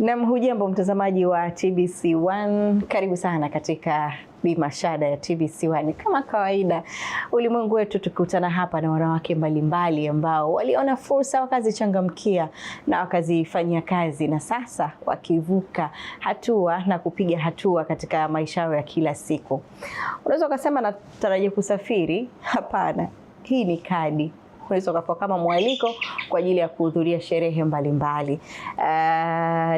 Na hujambo mtazamaji wa TBC1, karibu sana katika Bi Mashada ya TBC1. Kama kawaida, ulimwengu wetu tukikutana hapa na wanawake mbalimbali ambao waliona fursa wakazichangamkia na wakazifanyia kazi, na sasa wakivuka hatua na kupiga hatua katika maisha yao ya kila siku. Unaweza ukasema natarajia kusafiri? Hapana, hii ni kadi. Unaweza ukapewa kama mwaliko kwa ajili ya kuhudhuria sherehe mbalimbali.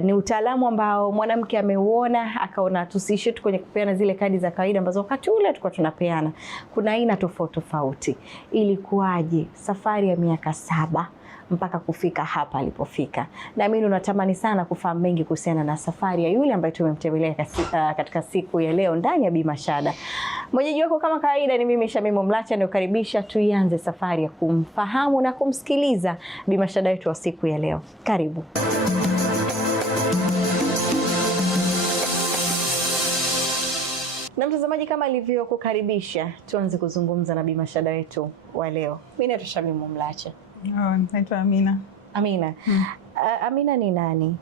Ni utaalamu ambao mwanamke ameuona, akaona tusiishi tu kwenye kupeana zile kadi za kawaida ambazo wakati ule tulikuwa tunapeana. Kuna aina tofauti tofauti. Ilikuwaje safari ya miaka 7 mpaka kufika hapa alipofika? Na mimi natamani sana kufahamu mengi kuhusiana na safari ya yule ambaye tumemtembelea katika siku ya leo ndani ya Bi Mashada. Mwenyeji wako kama kawaida ni mimi Shamim Mlacha, nikukaribisha tuianze safari ya kumfahamu na kumsikiliza Bi Mashada wetu wa siku ya leo. Karibu. Na mtazamaji, kama alivyokukaribisha, tuanze kuzungumza na Bi Mashada wetu wa leo. Mimi ni Shamim Mlacha. Naitwa Amina. Amina. Amina ni nani?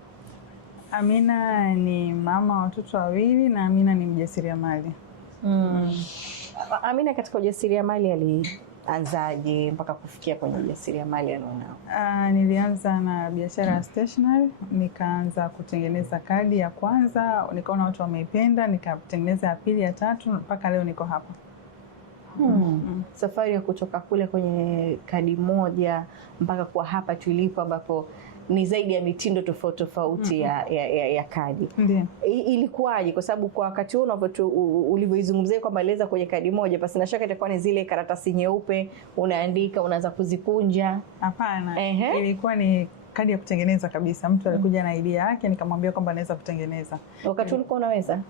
Amina ni mama wa watoto 2 na Amina ni mjasiriamali. Amina, katika ujasiriamali alianzaje mpaka kufikia kwenye ujasiriamali anaonao? Nilianza na biashara ya stationery, nikaanza kutengeneza kadi ya kwanza, nikaona watu wameipenda, nikatengeneza ya pili, ya tatu, mpaka leo niko hapa. Safari ya kutoka kule kwenye kadi moja mpaka kwa hapa tulipo, ambapo ni zaidi ya mitindo tofauti tofauti ya kadi. Ndiyo. Ilikuwaje? Kwa sababu kwa wakati huo ulivyoizungumzia kwamba aliweza kwenye kadi moja, basi na shaka itakuwa ni zile karatasi nyeupe unaandika, unaanza kuzikunja. Hapana. Ilikuwa ni kadi ya kutengeneza kabisa. Mtu alikuja na idea yake, nikamwambia kwamba naweza kutengeneza. Wakati ulikuwa unaweza?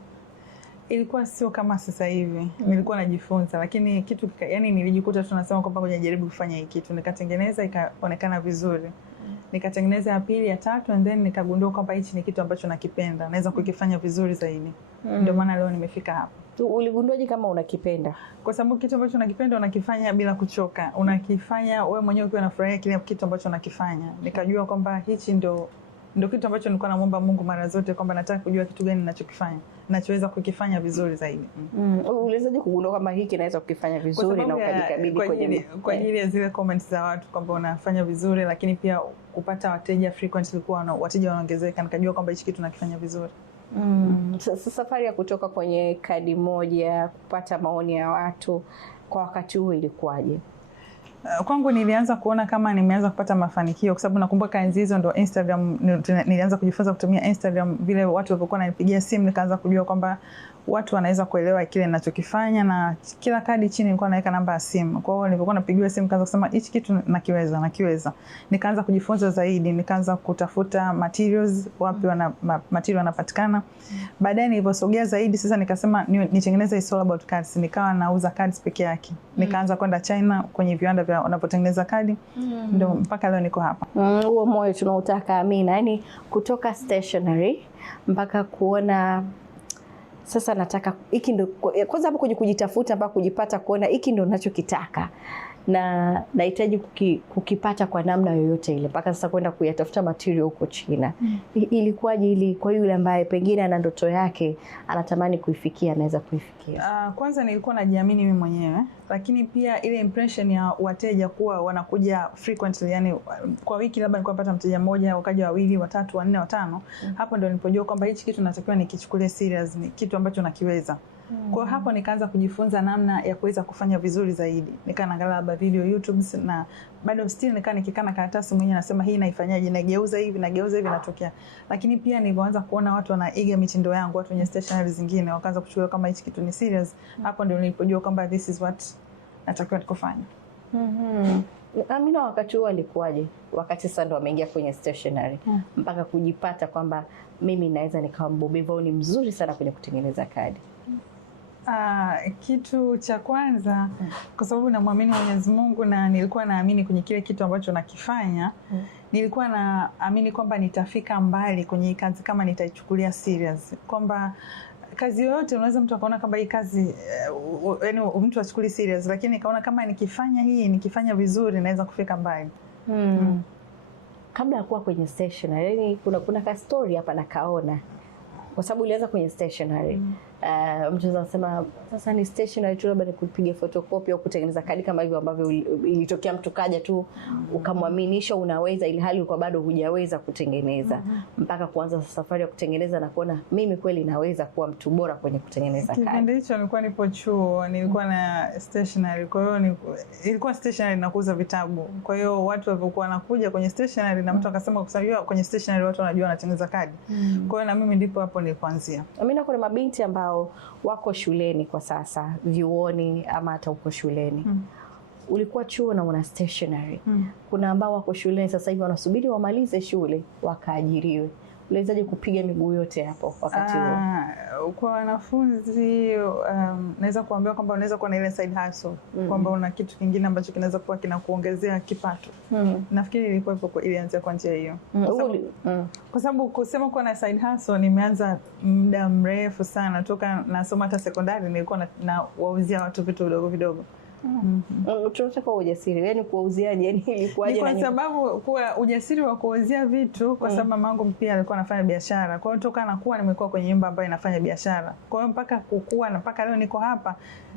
Ilikuwa sio kama sasa hivi. Nilikuwa najifunza, lakini kitu nilijikuta tunasema kwamba ngoja jaribu kufanya hiki kitu. Nikatengeneza, ikaonekana vizuri. Nikatengeneza ya pili, ya tatu, and then nikagundua kwamba hichi ni kitu ambacho nakipenda. Naweza kukifanya vizuri zaidi. Ndio maana leo nimefika hapa. Uligunduaje kama unakipenda? Kwa sababu kitu ambacho unakipenda unakifanya bila kuchoka. Unakifanya wewe mwenyewe ukiwa unafurahia kile kitu ambacho unakifanya. Nikajua kwamba hichi ndio kitu ambacho nilikuwa namuomba Mungu mara zote, kwamba nataka kujua kitu gani ninachokifanya, ninachoweza kukifanya vizuri zaidi. Uliwezaje kugundua kama hiki naweza kukifanya vizuri na ukajikabidhi kwa ajili ya zile comments za watu kwamba unafanya vizuri, lakini pia kupata wateja frequently, ilikuwa wateja wanaongezeka, nikajua kwamba hichi kitu nakifanya vizuri. Safari ya kutoka kwenye kadi moja kupata maoni ya watu kwa wakati huo ilikuwaje? Kwangu nilianza kuona kama nimeanza kupata mafanikio, kwa sababu nakumbuka enzi hizo ndo Instagram, nilianza kujifunza kutumia Instagram. Vile watu walipokuwa wananipigia simu, nikaanza kujua kwamba watu wanaweza kuelewa kile ninachokifanya, na kila kadi chini nilikuwa naweka namba ya simu. Kwa hiyo nilipokuwa napigiwa simu, nikaanza kusema hichi kitu nakiweza. Nikaanza kujifunza zaidi, nikaanza kutafuta materials, wapi material yanapatikana. Baadaye niliposogea zaidi sasa, nikasema nitengeneze It's All About Cards. Nikawa nauza cards peke yake. Nikaanza kwenda China kwenye viwanda vya wanapotengeneza kadi. Ndio mpaka leo niko hapa. Huo moyo tunautaka Amina, yani kutoka stationery mpaka kuona sasa nataka hiki ndo, kwanza hapo kujitafuta mpaka kujipata kuona hiki ndo ninachokitaka na nahitaji kukipata kwa namna yoyote ile, mpaka sasa kwenda kuyatafuta material huko China. Ilikuwaje ili kwa yule ambaye pengine ana ndoto yake anatamani kuifikia, anaweza kuifikia? Kwanza nilikuwa najiamini mimi mwenyewe, lakini pia ile impression ya wateja kuwa wanakuja frequently, yani kwa wiki labda nilikuwa napata mteja mmoja, wakaja 2, 3, 4, 5. Hapo ndio nilipojua kwamba hichi kitu natakiwa nikichukulie serious, ni kitu ambacho nakiweza. Kwa hapo nikaanza kujifunza namna ya kuweza kufanya vizuri zaidi. Nikaangalia labda video YouTube, na bado still nikikaa na karatasi mwenyewe nasema hii naifanyaje, nageuza hivi natokea. Lakini pia nilianza kuona watu wanaiga mitindo yangu, watu wenye stationery zingine wakaanza kuchukua kama hichi kitu ni serious. Hapo ndio nilipojua kwamba this is what natakiwa kufanya. Amina, wakati huo alikuwaje? Wakati sasa ndo ameingia kwenye stationery mpaka kujipata kwamba mimi naweza nikawa mbobevu au ni mzuri sana kwenye kutengeneza kadi. Kitu cha kwanza, kwa sababu namwamini Mwenyezi Mungu na nilikuwa naamini kwenye kile kitu ambacho nakifanya, nilikuwa naamini kwamba nitafika mbali kwenye kazi kama nitaichukulia serious. Kwamba kazi yoyote unaweza mtu akaona kama hii kazi yani mtu achukuli serious, lakini nikaona kama nikifanya vizuri naweza kufika mbali. kabla ya kuwa kwenye stationery, yani kuna ka story hapa nakaona, kwa sababu ulianza kwenye stationery. Mtu anasema sasa ni stationery tu, labda ni kupiga photocopy au kutengeneza kadi kama hivyo ambavyo ilitokea mtu kaja tu ukamwaminisha unaweza, ili hali uko bado hujaweza kutengeneza, mpaka kuanza safari ya kutengeneza na kuona mimi kweli naweza kuwa mtu bora kwenye kutengeneza kadi. Kipindi hicho nilikuwa nipo chuo, nilikuwa na stationery, kwa hiyo ilikuwa stationery na kuuza vitabu. Kwa hiyo watu walikuwa wanakuja kwenye stationery na mtu akasema kusajiliwa kwenye stationery watu wanajua wanatengeneza kadi. Kwa hiyo na mimi ndipo hapo nilipoanzia. Mimi kuna mabinti ambao wako shuleni kwa sasa, vyuoni ama hata uko shuleni. Ulikuwa chuo na una stationery. Kuna ambao wako shuleni sasa hivi wanasubiri wamalize shule wakaajiriwe. Uliwezaje kupiga miguu yote hapo wakati huo? Kwa wanafunzi naweza kuambia kwamba unaweza kuwa na ile side hustle, kwamba una kitu kingine ambacho kinaweza kuwa kinakuongezea kipato. Nafikiri ilikuwa hivyo, ilianza kwa njia hiyo. Kwa sababu kusema kuwa na side hustle nimeanza muda mrefu sana, toka nasoma hata sekondari nilikuwa na wauzia watu vitu vidogo vidogo. Tunataka ujasiri, yani kuwauziaje, yani ilikuwaje? Kwa sababu kuwa ujasiri wa kuuzia vitu, kwa sababu mamangu pia alikuwa anafanya biashara. Kwa hiyo toka nakuwa nimekuwa kwenye nyumba ambayo inafanya biashara. Kwa hiyo mpaka kukua na mpaka leo niko hapa,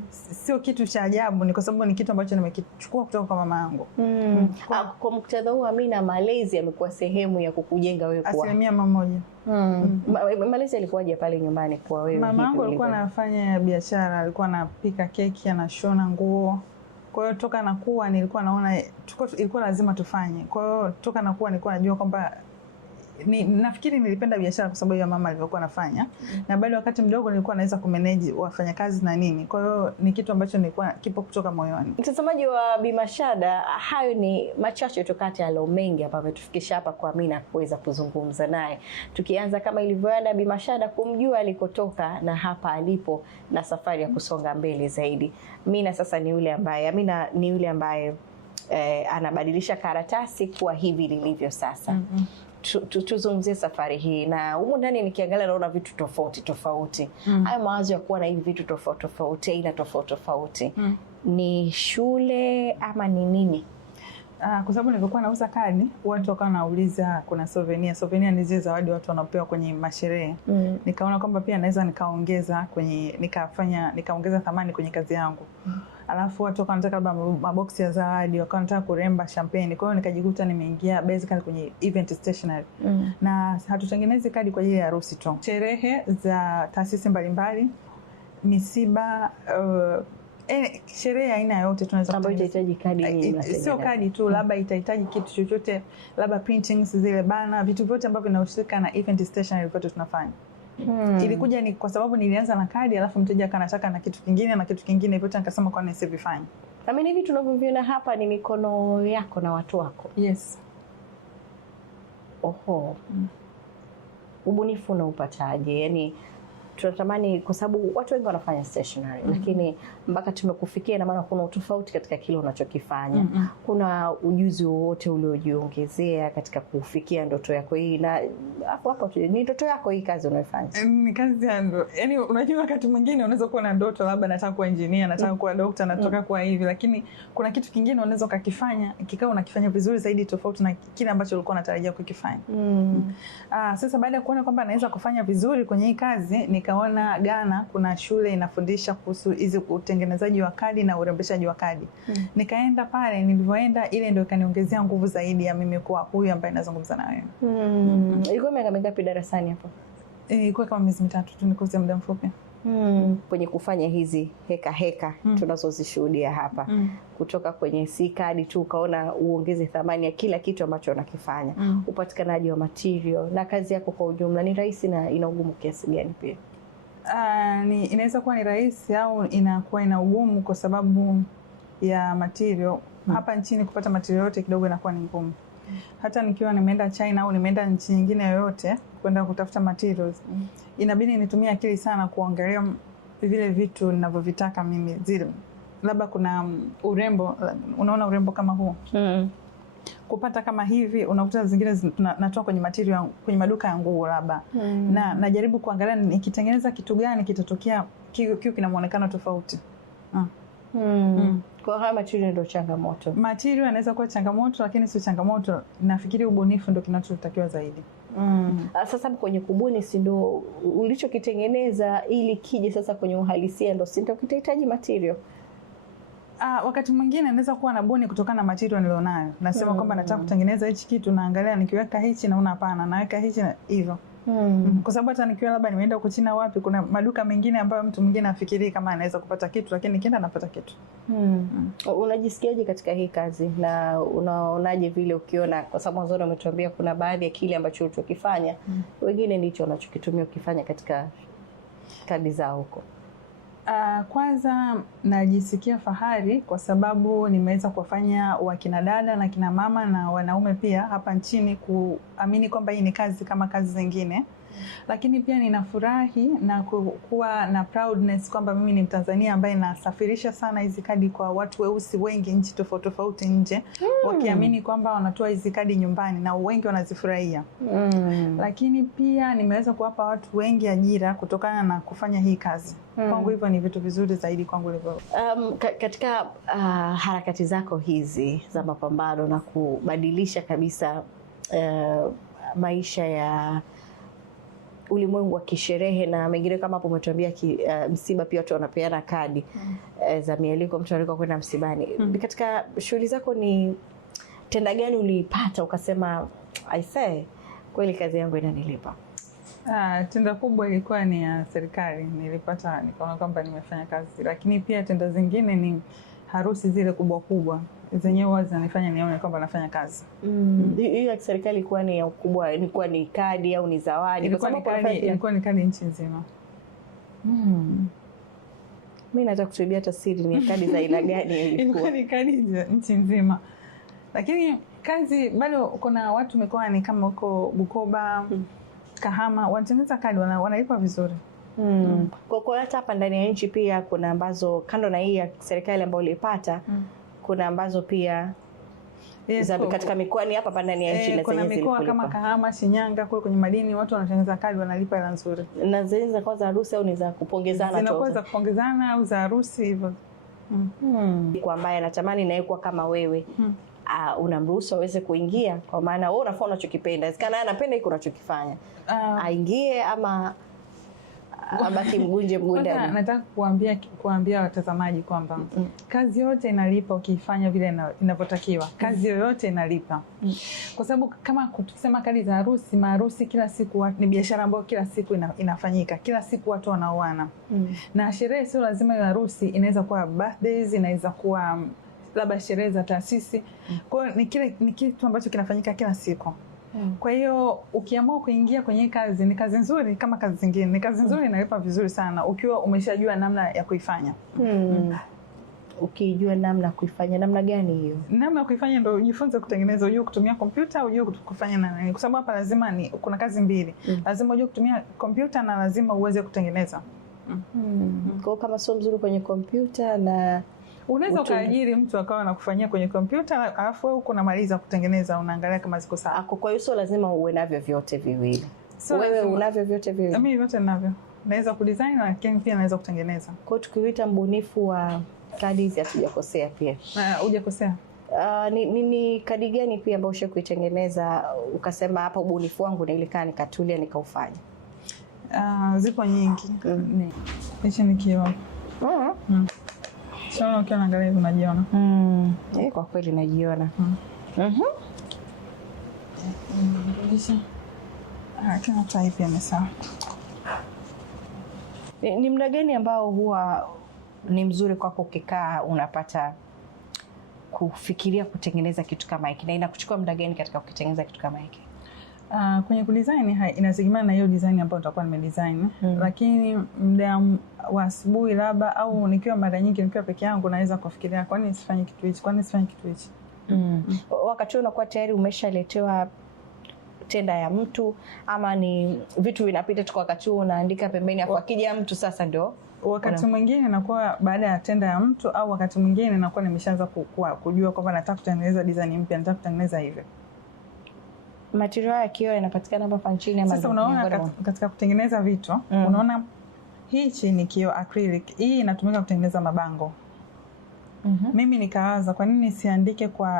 sio kitu cha ajabu, ni kwa sababu ni kitu ambacho nimekichukua kutoka kwa mamangu. Kwa muktadha huu Amina, malezi yamekuwa sehemu ya kukujenga wewe kwa 100%. Malezi alikuwaje pale nyumbani kwa wewe? Mamangu alikuwa anafanya biashara, alikuwa anapika keki, anashona nguo. Kwa hiyo toka nakuwa nilikuwa naona ilikuwa lazima tufanye. Kwa hiyo toka nakuwa nilikuwa najua kwamba nafikiri nilipenda biashara kwa sababu ya mama alivyokuwa anafanya. Na bado wakati mdogo nilikuwa naweza kumanage wafanyakazi na nini. Kwa hiyo ni kitu ambacho nilikuwa kipo kutoka moyoni. Mtazamaji wa Bi Mashada, hayo ni machache tu kati ya leo mengi ambayo tufikisha hapa kwa Amina kuweza kuzungumza naye. Tukianza kama ilivyoada Bi Mashada kumjua alikotoka na hapa alipo na safari ya kusonga mbele zaidi. Amina sasa ni yule ambaye anabadilisha karatasi kuwa hivi lilivyo sasa. Tuzungumzie safari hii, na humu ndani nikiangalia naona vitu tofauti. Hayo mawazo ya kuwa na hivi vitu tofauti, aina tofauti. Ni shule ama ni nini? Kwa sababu nilikuwa nauza kadi, watu wakawa wanauliza kuna souvenir. Souvenir ni zile zawadi watu wanapewa kwenye masherehe. Nikaona kwamba pia naweza nikaongeza nikaongeza thamani kwenye kazi yangu. Alafu watu wakawa wanataka labda maboksi ya zawadi, wakawa wanataka kuremba champagne. Kwa hiyo nikajikuta nimeingia basically kwenye event stationery. Na hatutengenezi kadi kwa ajili ya harusi tu. Sherehe za taasisi mbalimbali, misiba, sherehe aina yote tunaweza kuhitaji kadi. Sio kadi tu, labda itahitaji kitu chochote, labda printings, zile bana, vitu vyote ambavyo vinahusika na event stationery vyote tunafanya. Ilikuja ni kwa sababu nilianza na kadi, alafu mteja akanataka na kitu kingine vyote nikasema kwa nini sivifanye. Amini hivi tunavyoviona hapa ni mikono yako na watu wako? Yes. Oho. Ubunifu unaupataje? Yani tunatamani, kwa sababu watu wengi wanafanya stationery, lakini mpaka tumekufikia na maana kuna utofauti katika kile unachokifanya. Kuna ujuzi wowote uliojiongezea katika kufikia ndoto yako hii? Na hapo ni ndoto yako hii kazi unayofanya? Ni kazi yangu. Yani unajua wakati mwingine unaweza kuwa na ndoto, labda nataka kuwa engineer, nataka kuwa doctor, nataka kuwa hivi, lakini kuna kitu kingine unaweza ukakifanya kikao unakifanya vizuri zaidi tofauti na kile ambacho ulikuwa unatarajia kukifanya. Sasa baada ya kuona kwamba naweza kufanya vizuri kwenye hii kazi, nikaona Ghana kuna shule inafundisha kuhusu hizi utengenezaji wa kadi na urembeshaji wa kadi. Nikaenda pale, nilivyoenda ile ndio ikaniongezea nguvu zaidi ya mimi kuwa huyu ambaye nazungumza na wewe. Ilikuwa miaka mingapi darasani hapo? Ilikuwa kama miezi 3 tu, nikoze muda mfupi. Kwenye kufanya hizi heka tunazozishuhudia hapa, kutoka kwenye si kadi tu ukaona uongeze thamani ya kila kitu ambacho unakifanya, upatikanaji wa material na kazi yako kwa ujumla, ni rahisi na ina ugumu kiasi gani pia? Inaweza kuwa ni rahisi au inakuwa ina ugumu kwa sababu ya material. Hapa nchini kupata material yote kidogo inakuwa ni ngumu. Hata nikiwa nimeenda China au nimeenda nchi nyingine yoyote kwenda kutafuta materials, inabidi nitumie akili sana kuangalia vile vitu ninavyovitaka mimi. Zile labda kuna urembo, unaona urembo kama huu, kupata kama hivi unakuta zingine natoa kwenye material kwenye maduka ya nguo labda. Na najaribu kuangalia nikitengeneza kitu gani kitatokea kitu kina muonekano tofauti. Kwa haya material ndio changamoto. Material inaweza kuwa changamoto, lakini sio changamoto. Nafikiri ubunifu ndio kinachotakiwa zaidi. Sasa kwenye kubuni, si ndio ulichokitengeneza ili kije sasa kwenye uhalisia, ndio si ndio kitahitaji material? Wakati mwingine naweza kuwa nabuni kutokana na material nilionayo. Nasema kwamba nataka kutengeneza hichi kitu, naangalia nikiweka hichi naona hapana, naweka hichi hivyo. Kwa sababu hata nikiwa labda nimeenda huko China wapi, kuna maduka mengine ambayo mtu mwingine afikirii kama anaweza kupata kitu, lakini nikienda napata kitu. Unajisikiaje katika hii kazi, na unaonaje vile ukiona, kwa sababu mwanzo umetuambia kuna baadhi ya kile ambacho ulichokifanya wengine ndicho wanachokitumia ukifanya katika kadi zao huko? Kwanza najisikia fahari kwa sababu nimeweza kuwafanya wakina dada na kina mama na wanaume pia hapa nchini kuamini kwamba hii ni kazi kama kazi zingine. Lakini pia ninafurahi na kuwa na proudness kwamba mimi ni Mtanzania ambaye nasafirisha sana hizi kadi kwa watu weusi wengi nchi tofauti tofauti nje, wakiamini kwamba wanatoa hizi kadi nyumbani na wengi wanazifurahia. Lakini pia nimeweza kuwapa watu wengi ajira kutokana na kufanya hii kazi. Kwangu hivyo ni vitu vizuri zaidi kwangu hivyo. Katika harakati zako hizi za mapambano na kubadilisha kabisa maisha ya ulimwengu wa kisherehe na mengine, kama hapo umetuambia msiba pia watu wanapeana kadi za mialiko, mtu analikuwa kwenda msibani. Katika shughuli zako ni tenda gani uliipata ukasema I say kweli kazi yangu inanilipa? Tenda kubwa ilikuwa ni ya serikali, nilipata nikaona kwamba nimefanya kazi. Lakini pia tenda zingine ni harusi zile kubwa kubwa, zenyewe huwa zinanifanya nione kwamba nafanya kazi. Hii ya serikali ilikuwa ni ya ukubwa, ilikuwa ni kadi au ni zawadi? Ilikuwa ni kadi nchi nzima. Mimi nataka kutuibia hata siri, ni kadi za aina gani ilikuwa? Ilikuwa ni kadi nchi nzima. Lakini kazi bado kuna watu mikoani kama huko Bukoba, Kahama wanatengeneza kadi, wanalipa vizuri. Kwa hata hapa ndani ya nchi pia kuna ambazo kando na hii ya serikali ambayo ulipata, kuna ambazo pia katika mikoani hapa ndani ya nchi, na kuna mikoa kama Kahama, Shinyanga, kule kwenye madini watu wanatengeneza kadi, wanalipa hela nzuri. Na zile za kwanza harusi au ni za kupongezana? Zinakuwa za kupongezana au za harusi hivyo. Kwa ambaye anatamani naye kuwa kama wewe, unamruhusu aweze kuingia? Kwa maana wewe unafanya unachokipenda, inawezekana anapenda hiko unachokifanya, aingie ama abaki mgunje mgundani? Nataka kuambia watazamaji kwamba kazi yote inalipa ukiifanya vile inavyotakiwa. Kazi yoyote inalipa. Kwa sababu kama tukisema kadi za harusi, maharusi kila siku ni biashara ambayo kila siku inafanyika. Kila siku watu wanaoana. Na sherehe sio lazima ya harusi, inaweza kuwa birthdays, inaweza kuwa labda sherehe za taasisi. Kwa hiyo ni kitu ambacho kinafanyika kila siku. Kwa hiyo ukiamua kuingia kwenye kazi, ni kazi nzuri kama kazi zingine. Ni kazi nzuri, inalipa vizuri sana ukiwa umeshajua namna ya kuifanya. Ukijua namna kuifanya, namna gani hiyo? Namna ya kuifanya ndio ujifunze kutengeneza, ujue kutumia kompyuta, ujue kufanya na nini. Kwa sababu hapa lazima kuna kazi mbili. Lazima ujue kutumia kompyuta na lazima uweze kutengeneza. Kwa kama sio mzuri kwenye kompyuta, na unaweza ukaajiri mtu akawa anakufanyia kwenye kompyuta, alafu wewe uko unamaliza kutengeneza, unaangalia kama ziko sawa. Kwa hiyo sio lazima uwe navyo vyote viwili. Wewe unavyo vyote viwili? Mimi vyote ninavyo. Naweza kudesign lakini pia naweza kutengeneza. Kwa hiyo tukiita mbunifu wa kadi hizi hatujakosea pia? Hujakosea. Ni kadi gani pia ambayo ushakuitengeneza ukasema hapa ubunifu wangu nilikaa nikatulia nikaufanya? Zipo nyingi. Hichi ni kioo. Sio ukiwa unaangalia hivi unajiona? Kwa kweli najiona. Kama type ni sawa. Ni muda gani ambao huwa ni mzuri kwako ukikaa unapata kufikiria kutengeneza kitu kama hiki, na inakuchukua muda gani katika kutengeneza kitu kama hiki? Kwenye kudesign inategemea na hiyo design ambayo nitakuwa nimedesign. Lakini muda wa asubuhi labda, au nikiwa mara nyingi nikiwa peke yangu, naweza kufikiria kwa nini nisifanye kitu hichi, kwa nini nisifanye kitu hichi. Wakati unakuwa tayari umeshaletewa tenda ya mtu, ama ni vitu vinapita tu kwa wakati unaandika pembeni, afu akija mtu sasa ndio? Wakati mwingine inakuwa baada ya tenda ya mtu, au wakati mwingine inakuwa nimeshaanza kujua kwamba nataka kutengeneza design mpya, nataka kutengeneza hivyo. Material ya kioo inapatikana hapa nchini ama? Sasa unaona katika kutengeneza vitu, unaona hichi ni kioo acrylic. Hii inatumika kutengeneza mabango. Mimi nikawaza kwa nini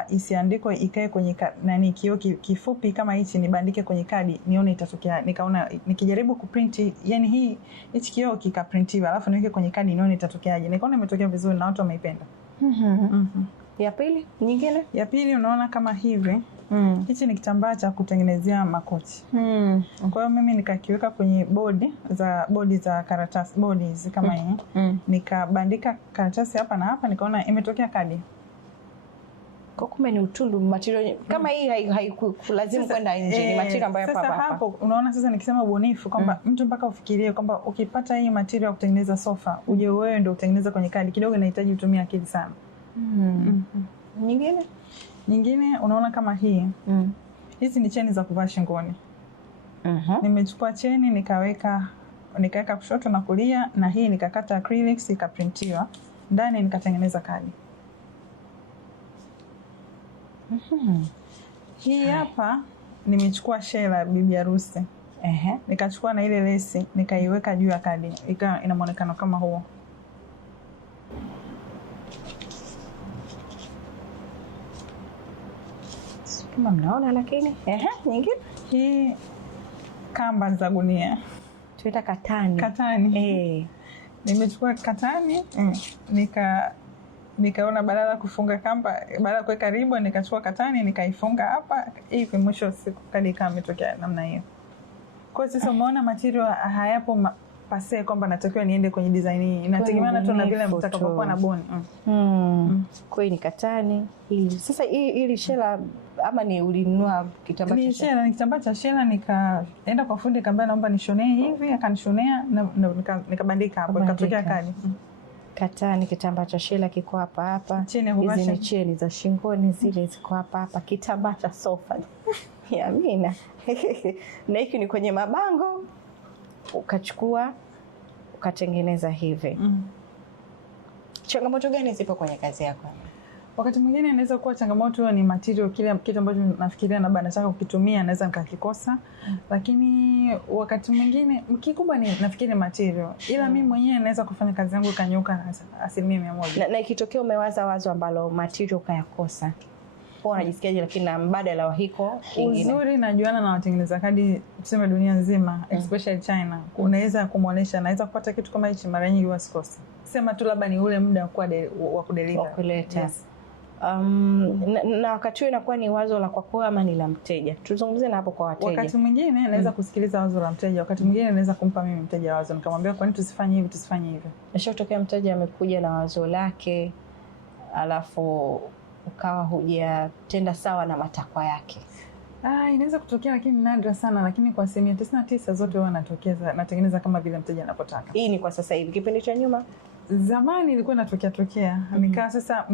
isiandikwe ikae kwenye kioo kifupi kama hichi, nibandike kwenye kadi nione itatokea. Nikaona nikijaribu kuprint, yani hichi kioo kikaprintiwa alafu niweke kwenye kadi nione itatokeaje. Nikaona imetokea vizuri na watu wameipenda. Ya pili, nyingine? Ya pili unaona kama hivi. Hichi ni kitambaa cha kutengenezea makochi. Kwa hiyo mimi nikakiweka kwenye bodi za karatasi, bodi hizi kama hii. Nikabandika karatasi hapa na hapa, nikaona imetokea kadi. Kwa kumbe ni utundu material kama hii haikulazimu kwenda nje, ni material ambayo hapa hapa. Hapo unaona sasa nikisema ubunifu kwamba mtu mpaka ufikirie kwamba ukipata hii material ya kutengeneza sofa, uje wewe ndio utengeneza kwenye kadi, kidogo inahitaji utumie akili sana. Nyingine unaona kama hii. Hizi ni cheni za kuvaa shingoni. Nimechukua cheni nikaweka kushoto na kulia, na hii nikakata acrylics ikaprintiwa. Ndani nikatengeneza kadi. Hii hapa nimechukua shela bibi harusi. Nikachukua na ile lesi nikaiweka juu ya kadi. Ikawa ina muonekano kama huo. Kama mnaona lakini. Nyingine? Hii kamba za gunia. Tuita katani. Katani. Nimechukua katani, nikaona badala kufunga kamba, badala ya kuweka ribbon nikachukua katani nikaifunga hapa hivi, mwisho siku kadi kama imetokea namna hiyo. Kwa hiyo sasa umeona material hayapo pase kwamba natakiwa niende kwenye design hii. Inategemeana tu na vile mtakapokuwa na boni. Kwa hiyo ni katani hili. Sasa hili shela ama ni ulinunua kitambaa cha shela? Ni kitambaa cha shela, nikaenda kwa fundi nikamwambia naomba nishonee hivi, akanishonea na nikabandika hapo ikatokea kadi. Katani, kitambaa cha shela kiko hapa. Hizi ni cheni za shingoni, zile ziko hapa. Kitambaa cha sofa. Ya Amina. Na hiki ni kwenye mabango. Ukachukua ukatengeneza hivi. Changamoto gani zipo kwenye kazi yako? Wakati mwingine inaweza kuwa changamoto ni material, kile kitu ambacho nafikiria labda nataka kukitumia naweza nikakikosa. Lakini wakati mwingine kikubwa ni nafikiri material. Ila mimi mwenyewe naweza kufanya kazi yangu ikanyuka 100%. Na ikitokea umewaza wazo ambalo material ukayakosa, kwa unajisikiaje? Lakini na mbadala wa hiko kingine. Uzuri najuana na watengeneza kadi tuseme dunia nzima, especially China. Unaweza kumuonesha, naweza kupata kitu kama hichi mara nyingi wasikosa. Sema tu labda ni ule muda wa kudeliver. Wa kuleta. Na wakati huo inakuwa ni wazo la kwako ama ni la mteja? Tuzungumzie na hapo kwa wateja. Wakati mwingine naweza kusikiliza wazo la mteja, wakati mwingine naweza kumpa mimi mteja wazo, nikamwambia kwa nini tusifanye hivi. Ishotokea mteja amekuja na wazo lake alafu ukawa hujatenda sawa na matakwa yake? Inaweza kutokea, lakini nadra sana, lakini kwa 99% zote huwa natengeneza kama vile mteja anapotaka. Hii ni kwa sasa hivi. Kipindi cha nyuma zamani ilikuwa inatokea. Nikaa sasa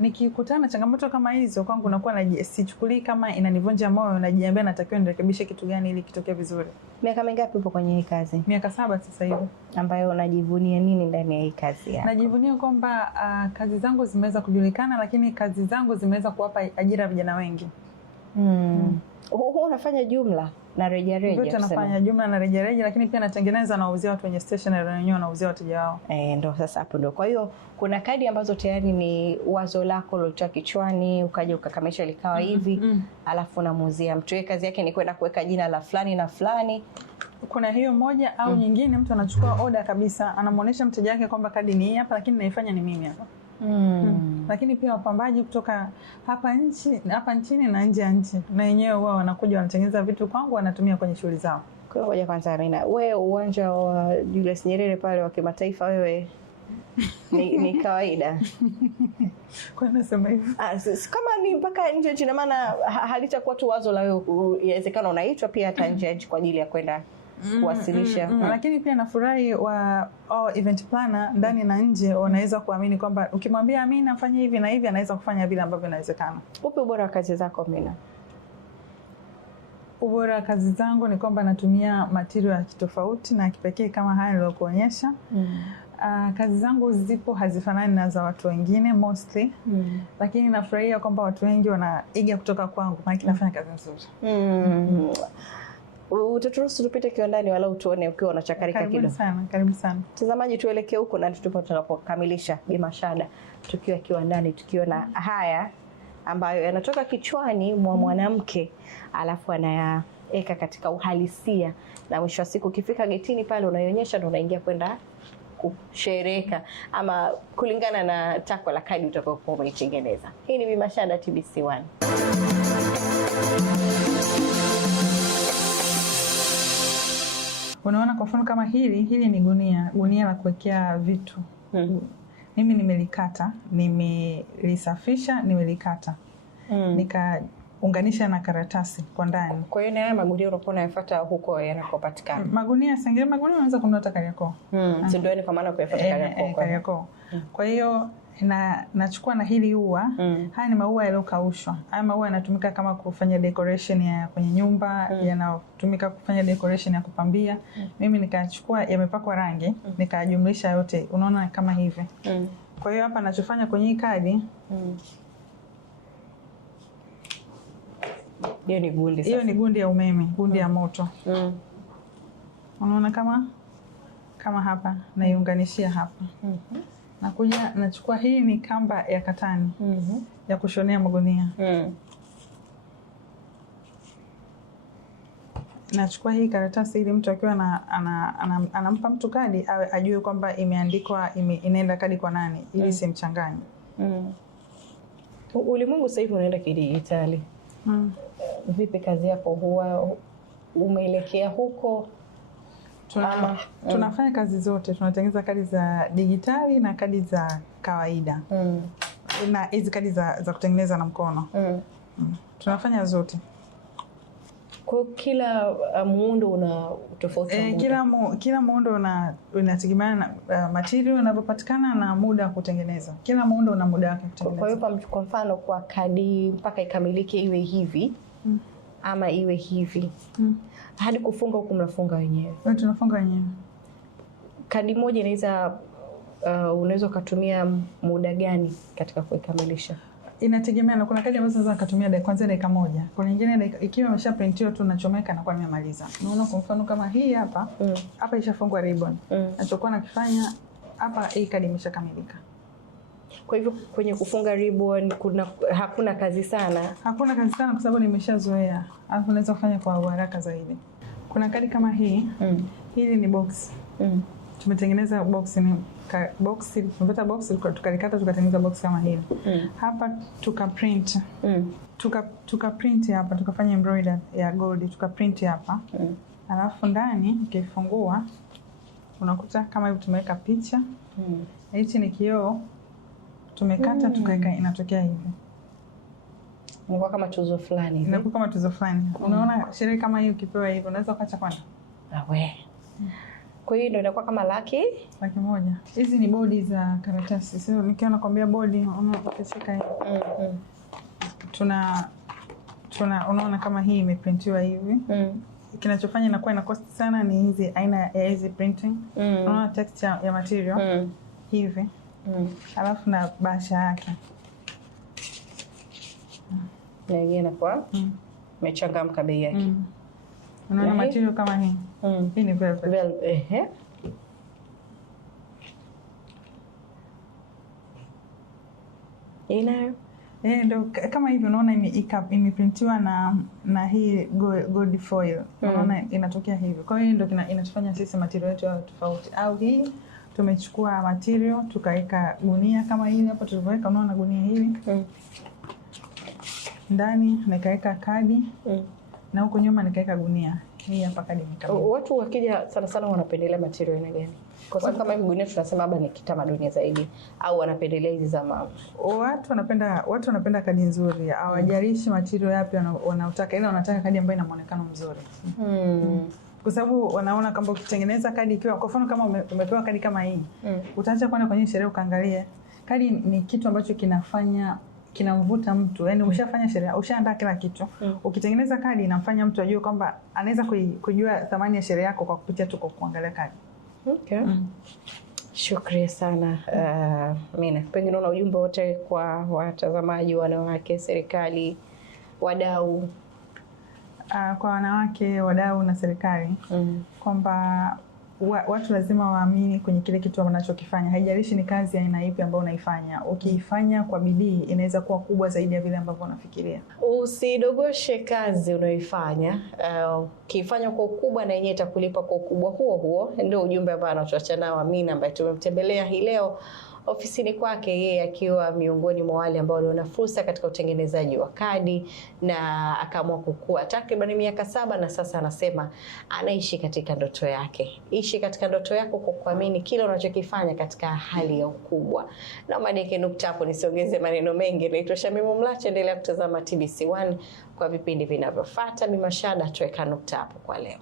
nikikutana na changamoto kama hizo, kwangu nakuwa sichukulii kama inanivunja moyo, najiambia natakiwa nirekebishe kitu gani ili kitokee vizuri. Miaka mingapi upo kwenye hii kazi? Miaka 7 sasa hivi. Ambayo unajivunia nini ndani ya hii kazi yako? Najivunia kwamba kazi zangu zimeweza kujulikana, lakini kazi zangu zimeweza kuwapa ajira vijana wengi. Unafanya jumla na rejareja? Ndio, nafanya jumla na rejareja, lakini pia natengeneza na wauzia watu wenye stationery na wenyewe wanauzia wateja wao. Ndio sasa hapo ndio. Kwa hiyo kuna kadi ambazo tayari ni wazo lako lilotoa kichwani, ukaja ukakamilisha likawa hivi, alafu unamuuzia mtu. Yeye kazi yake ni kwenda kuweka jina la fulani na fulani. Kuna hiyo moja au nyingine mtu anachukua order kabisa, anamuonesha mteja wake kwamba kadi ni hii hapa, lakini naifanya ni mimi hapa. Lakini pia wapambaji kutoka hapa nchini na nje ya nchi na wenyewe wao wanakuja wanatengeneza vitu kwangu, wanatumia kwenye shughuli zao. Kwa hiyo kwanza Amina, wewe uwanja wa Julius Nyerere pale wa kimataifa wewe ni kawaida. Kwa nini nasema hivyo? Kama ni mpaka nje nchi, na maana halitakuwa tu wazo la wewe, inawezekana unaitwa pia hata nje nchi kwa ajili ya kwenda kuwasilisha. Lakini pia nafurahi event planner ndani na nje wanaweza kuamini kwamba ukimwambia Amina afanye hivi na hivi, anaweza kufanya vile ambavyo inawezekana. Upi ubora wa kazi zako Amina? Ubora wa kazi zangu ni kwamba natumia material ya tofauti na kipekee kama haya nilokuonyesha. Kazi zangu zipo hazifanani na za watu wengine mostly. Lakini nafurahia kwamba watu wengi wanaiga kutoka kwangu, maana nafanya kazi nzuri. Utaturuhusu tupite kiwandani wala utuone ukiwa unachakarika kidogo? Karibu sana. Mtazamaji, tuelekee huko na tupo tunapokamilisha Bi Mashada, tukiwa kiwandani, tukiona haya ambayo yanatoka kichwani mwa mwanamke alafu anayaeka katika uhalisia, na mwisho wa siku ukifika getini pale unaionyesha na unaingia kwenda kushereka ama kulingana na takwa la kadi utakayokuwa umeitengeneza. Hii ni Bi Mashada, TBC1. Unaona, kwa mfano kama hili ni gunia la kuwekea vitu. Mimi nimelikata, nimelisafisha, nimelikata. Nikaunganisha na karatasi kwa ndani. Kwa hiyo haya magunia unakuwa unayafuata huko yanakopatikana. Magunia unaweza kununua Kariakoo. Ndio ni kwa maana kuyafuata Kariakoo. Kwa hiyo nachukua na hili ua. Haya ni maua yaliyokaushwa. Haya maua yanatumika kama kufanya decoration ya kwenye nyumba, yanatumika kufanya decoration ya kupambia. Mimi nikachukua yamepakwa rangi, nikajumlisha yote. Unaona kama hivi. Kwa hiyo hapa nachofanya kwenye hii kadi, hiyo ni gundi sasa. Hiyo ni gundi ya umeme, gundi ya moto. Unaona kama hapa naiunganishia hapa. Nakuja nachukua, hii ni kamba ya katani ya kushonea magunia. Nachukua hii karatasi ili mtu akiwa anampa mtu kadi ajue kwamba imeandikwa inaenda kadi kwa nani, ili simchanganye. Ulimwengu sasa hivi unaenda kidijitali. Vipi kazi yako, huwa umeelekea huko? Tunafanya kazi zote, tunatengeneza kadi za digitali na kadi za kawaida. Na hizi kadi za kutengeneza na mkono. Tunafanya zote. Kwa kila muundo una tofauti. Kila muundo unategemea na material inapopatikana na muda wa kutengeneza. Kila muundo una muda wake kutengeneza. Kwa hiyo kwa mfano kwa kadi mpaka ikamilike iwe hivi ama iwe hivi. Hadi kufunga huko mnafunga wenyewe? Tunafunga wenyewe. Kadi moja inaweza unaweza kutumia muda gani katika kuikamilisha? Inategemea, na kuna kadi ambazo unaweza kutumia kwanza dakika moja. Kuna nyingine ikiwa imeshaprintiwa tu nachomeka na kwa nimemaliza. Unaona, kwa mfano kama hii hapa, hapa ishafungwa ribbon. Nachokuwa nakifanya hapa, hii kadi imeshakamilika. Kwa hivyo kwenye kufunga ribbon hakuna kazi sana. Hakuna kazi sana kwa sababu nimeshazoea. Alafu naweza kufanya kwa haraka zaidi. Kuna kadi kama hii. Hili ni box. Tumetengeneza box, tumepata box tukalikata tukatengeneza box kama hili. Hapa tukaprint. Tukaprint hapa, tukafanya embroidery ya gold, tukaprint hapa. Alafu ndani ukifungua unakuta kama hivi tumeweka picha. Hichi ni kioo. Tumekata tukaweka, inatokea hivi. Inakuwa kama tuzo fulani. Unaona sherehe kama hii ukipewa hivi unaweza ukaacha kwenda. Kwa hiyo ndio inakuwa kama laki moja. Hizi ni bodi za karatasi. Sio nikiwa nakwambia bodi unashika hivi. Unaona kama hii imeprintiwa hivi. Kinachofanya inakuwa ina cost sana ni hizi aina ya hizi printing. Unaona texture ya material hivi. Alafu na basha yake. Na yenyewe inakuwa imechangamka bei yake. Unaona material kama hii. Hii ni velvet. Inayo? Ndio kama hivi unaona imeprintiwa na hii gold foil. Unaona inatokea hivi. Kwa hiyo ndio inatufanya sisi material yetu yawe tofauti. Au hii tumechukua material tukaweka gunia kama hili hapo tulivyoweka, unaona gunia hili. Ndani nikaweka kadi. Na huko nyuma nikaweka gunia. Hii hapa kadi nikamilika. Watu wakija sana wanapendelea material aina gani? Kwa sababu kama hivi gunia tunasema hapa ni kitamaduni zaidi, au wanapendelea hizi za mama? Watu wanapenda kadi nzuri. Hawajalishi material yapi wanaotaka, ila wanataka kadi ambayo ina muonekano mzuri. Kwa sababu wanaona kama ukitengeneza kadi ikiwa kwa mfano kama umepewa kadi kama hii, utaacha kwenda kwenye sherehe ukaangalia. Kadi ni kitu ambacho kinamvuta mtu. Yaani ushafanya sherehe, ushaandaa kila kitu. Ukitengeneza kadi inamfanya mtu ajue kwamba anaweza kujua thamani ya sherehe yako kwa kupitia tu kwa kuangalia kadi. Shukrani sana Mina. Pengine una ujumbe wote kwa watazamaji, wanawake, serikali, wadau? kwa wanawake, wadau na serikali kwamba watu lazima waamini kwenye kile kitu wanachokifanya. Haijalishi ni kazi ya aina ipi ambayo unaifanya. Ukiifanya kwa bidii inaweza kuwa kubwa zaidi ya vile ambavyo unafikiria. Usidogoshe kazi unayoifanya. Ukifanya kwa ukubwa na yenyewe itakulipa kwa ukubwa huo huo. Ndio ujumbe ambao anatuacha nao Amina, ambaye tumemtembelea hii leo ofisini kwake, yeye akiwa miongoni mwa wale ambao waliona fursa katika utengenezaji wa kadi na akaamua kukua takriban miaka 7, na sasa anasema anaishi katika ndoto yake. Ishi katika ndoto yako kwa kuamini kile unachokifanya katika hali ya ukubwa. Naomba niweke nukta hapo, nisiongeze maneno mengi. Naitwa Shamimu Mlacha, endelea kutazama TBC1 kwa vipindi vinavyofuata. Mimi Mashada, tuweka nukta hapo kwa leo.